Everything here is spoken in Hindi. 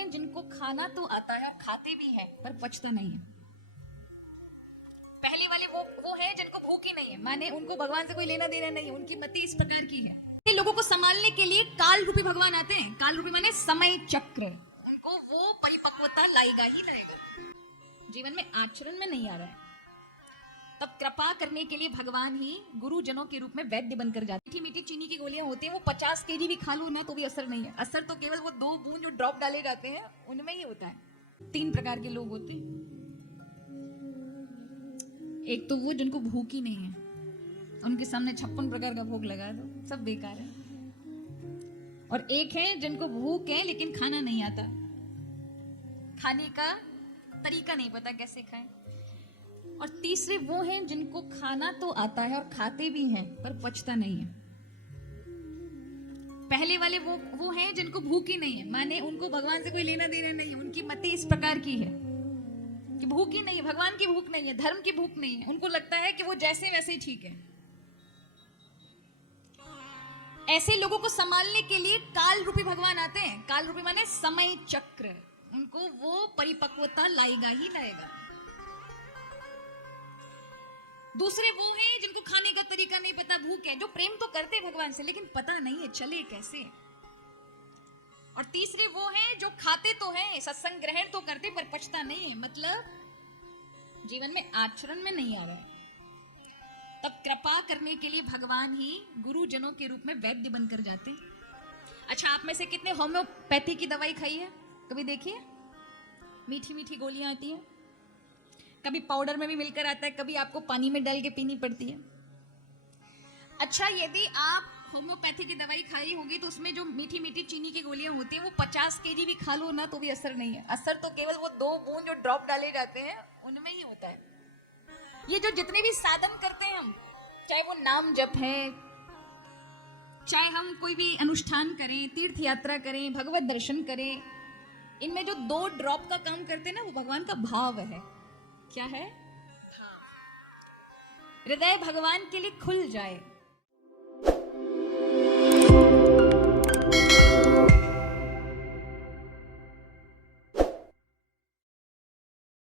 हैं जिनको खाना तो आता है, खाते भी हैं, पर पचता नहीं है। पहले वाले वो हैं जिनको भूख ही नहीं है, माने उनको भगवान से कोई लेना देना नहीं है, उनकी मति इस प्रकार की है। लोगों को संभालने के लिए काल रूपी भगवान आते हैं। काल रूपी माने समय चक्र, उनको वो परिपक्वता लाएगा ही लाएगा, जीवन में आचरण में नहीं आ रहा है। तब कृपा करने के लिए भगवान ही गुरुजनों के रूप में वैद्य बनकर जाते हैं। मीठी मीठी चीनी की गोलियां होती हैं, वो 50 केजी भी खा लो ना तो भी असर नहीं है। असर तो केवल वो 2 बूंद जो ड्रॉप डाले जाते हैं उनमें ही होता है। 3 प्रकार के लोग होते हैं। एक तो वो जिनको भूख ही नहीं है, उनके सामने 56 प्रकार का भोग लगा दो, सब बेकार है। और एक है जिनको भूख है लेकिन खाना नहीं आता, खाने का तरीका नहीं पता कैसे खाएं। और तीसरे वो हैं जिनको खाना तो आता है और खाते भी हैं, पर पचता नहीं है। पहले वाले वो हैं जिनको भूख ही नहीं है, माने उनको भगवान से कोई लेना देना नहीं है, उनकी मति इस प्रकार की है कि भूख ही नहीं है, भगवान की भूख नहीं है, धर्म की भूख नहीं है। उनको लगता है कि वो जैसे वैसे ही ठीक है। ऐसे लोगों को संभालने के लिए काल रूपी भगवान आते हैं। काल रूपी माने समय चक्र, उनको वो परिपक्वता लाएगा ही लाएगा। दूसरे वो हैं जिनको खाने का तरीका नहीं पता, भूख है, जो प्रेम तो करते हैं भगवान से लेकिन पता नहीं है चले कैसे। और तीसरे वो हैं जो खाते तो हैं, सत्संग ग्रहण तो करते पर पचता नहीं है, मतलब जीवन में आचरण में नहीं आ रहा है। तब कृपा करने के लिए भगवान ही गुरुजनों के रूप में वैद्य बनकर जाते। अच्छा, आप में से कितने होम्योपैथी की दवाई खाई है? कभी देखिए, मीठी मीठी गोलियां आती हैं, कभी पाउडर में भी मिलकर आता है, कभी आपको पानी में डाल के पीनी पड़ती है। अच्छा, यदि आप होम्योपैथी की दवाई खाई होगी तो उसमें जो मीठी मीठी चीनी की गोलियां होती हैं वो 50 केजी भी खा लो ना तो भी असर नहीं है। असर तो केवल वो 2 बूंद जो ड्रॉप डाले जाते हैं उनमें ही होता है। ये जो जितने भी साधन करते हैं हम, चाहे वो नाम जप है, चाहे हम कोई भी अनुष्ठान करें, तीर्थ यात्रा करें, भगवत दर्शन करें, इनमें जो 2 ड्रॉप का काम करते हैं ना, वो भगवान का भाव है। क्या है? हृदय भगवान के लिए खुल जाए,